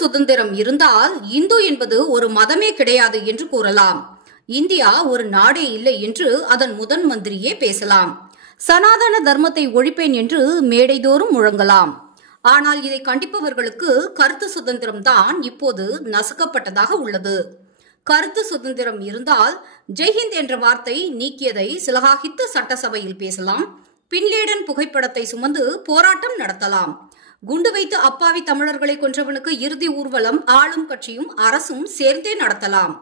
சுதந்திரம் இருந்தால் இந்து என்பது ஒரு மதமே கிடையாது என்று கூறலாம். இந்தியா ஒரு நாடே இல்லை என்று அதன் முதன் மந்திரியே பேசலாம். சனாதன தர்மத்தை ஒழிப்பேன் என்று மேடைதோறும் முழங்கலாம். ஆனால் இதை கண்டிப்பவர்களுக்கு கருத்து சுதந்திரம் தான் இப்போது நசுக்கப்பட்டதாக உள்ளது. கருத்து சுதந்திரம் இருந்தால் ஜெய்ஹிந்த் என்ற வார்த்தை நீக்கியதை சிலகாகித்து சட்டசபையில் பேசலாம். பின்லேடன் புகைப்படத்தை சுமந்து போராட்டம் நடத்தலாம். குண்டு வைத்து அப்பாவி தமிழர்களை கொன்றவனுக்கு இறுதி ஊர்வலம் ஆளும் கட்சியும் அரசும் சேர்ந்தே நடத்தலாம்.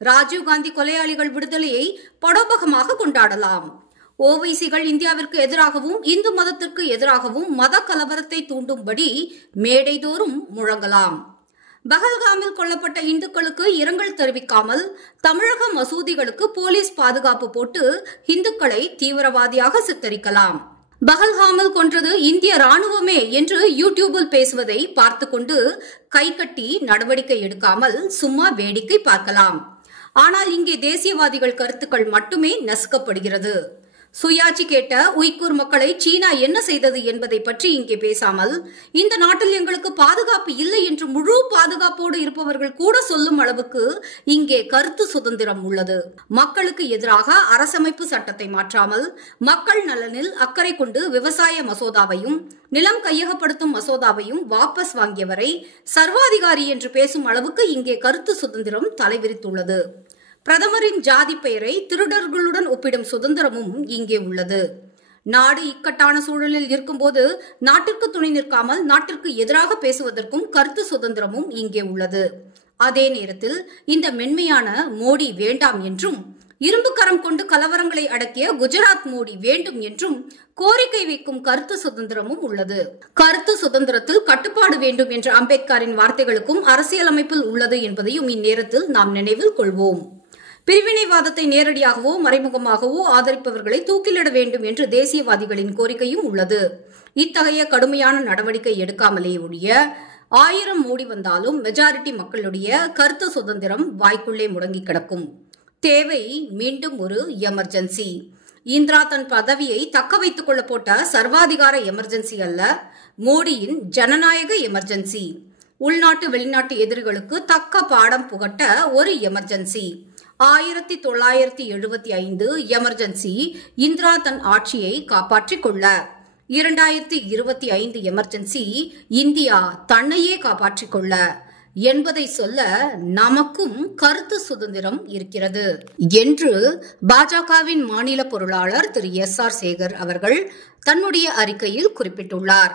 ராஜீவ்காந்தி கொலையாளிகள் விடுதலையை படோபகமாக கொண்டாடலாம். ஓவைசிகள் இந்தியாவிற்கு எதிராகவும் இந்து மதத்திற்கு எதிராகவும் மத கலவரத்தை தூண்டும்படி மேடைதோறும் முழங்கலாம். பஹல்காமில் கொல்லப்பட்ட இந்துக்களுக்கு இரங்கல் தெரிவிக்காமல் தமிழக மசூதிகளுக்கு போலீஸ் பாதுகாப்பு போட்டு இந்துக்களை தீவிரவாதியாக சித்தரிக்கலாம். பஹல்காமில் கொன்றது இந்திய ராணுவமே என்று யூடியூபில் பேசுவதை பார்த்துக்கொண்டு கைகட்டி நடவடிக்கை எடுக்காமல் சும்மா வேடிக்கை பார்க்கலாம். ஆனால் இங்கே தேசியவாதிகள் கருத்துக்கள் மட்டுமே நசுக்கப்படுகிறது. சுயாட்சி கேட்ட உய்கூர் மக்களை சீனா என்ன செய்தது என்பதை பற்றி இங்கே பேசாமல் இந்த நாட்டில் எங்களுக்கு பாதுகாப்பு இல்லை என்று முழு பாதுகாப்போடு இருப்பவர்கள் கூட சொல்லும் அளவுக்கு இங்கே கருத்து சுதந்திரம் உள்ளது. மக்களுக்கு எதிராக அரசமைப்பு சட்டத்தை மாற்றாமல் மக்கள் நலனில் அக்கறை கொண்டு விவசாய மசோதாவையும் நிலம் கையகப்படுத்தும் மசோதாவையும் வாபஸ் வாங்கியவரை சர்வாதிகாரி என்று பேசும் அளவுக்கு இங்கே கருத்து சுதந்திரம் தலைவிரித்துள்ளது. பிரதமரின் ஜாதி பெயரை திருடர்களுடன் ஒப்பிடும் சுதந்திரமும் இங்கே உள்ளது. நாடு இக்கட்டான சூழலில் இருக்கும்போது நாட்டிற்கு துணை நிற்காமல் நாட்டிற்கு எதிராக பேசுவதற்கும் கருத்து சுதந்திரமும் இங்கே உள்ளது. அதே நேரத்தில் இந்த மென்மையான மோடி வேண்டாம் என்றும் இரும்பு கரம் கொண்டு கலவரங்களை அடக்கிய குஜராத் மோடி வேண்டும் என்றும் கோரிக்கை வைக்கும் கருத்து சுதந்திரமும் உள்ளது. கருத்து சுதந்திரத்தில் கட்டுப்பாடு வேண்டும் என்ற அம்பேத்கரின் வார்த்தைகளுக்கும் அரசியலமைப்பில் உள்ளது என்பதையும் இந்நேரத்தில் நாம் நினைவில் கொள்வோம். பிரிவினைவாதத்தை நேரடியாகவோ மறைமுகமாகவோ ஆதரிப்பவர்களை தூக்கிலிட வேண்டும் என்று தேசியவாதிகளின் கோரிக்கையும் உள்ளது. இத்தகைய கடுமையான நடவடிக்கை எடுக்காமலே ஒழிய 1000 மோடி வந்தாலும் மெஜாரிட்டி மக்களுடைய கருத்து சுதந்திரம் வாய்க்குள்ளே முடங்கி கிடக்கும். தேவை மீண்டும் ஒரு எமர்ஜென்சி. இந்திரா தன் பதவியை தக்க வைத்துக் கொள்ள போட்ட சர்வாதிகார எமர்ஜென்சி அல்ல, மோடியின் ஜனநாயக எமர்ஜென்சி. உள்நாட்டு வெளிநாட்டு எதிரிகளுக்கு தக்க பாடம் புகட்ட ஒரு எமர்ஜென்சி. 1975 எமர்ஜென்சி இந்திரா தன் ஆட்சியை காப்பாற்றிக் கொள்ள. 2025 எமர்ஜென்சி இந்தியா தன்னையே காப்பாற்றிக் கொள்ள என்பதை சொல்ல நமக்கும் கருத்து சுதந்திரம் இருக்கிறது என்று பாஜகவின் மாநில பொருளாளர் திரு SR சேகர் அவர்கள் தன்னுடைய அறிக்கையில் குறிப்பிட்டுள்ளார்.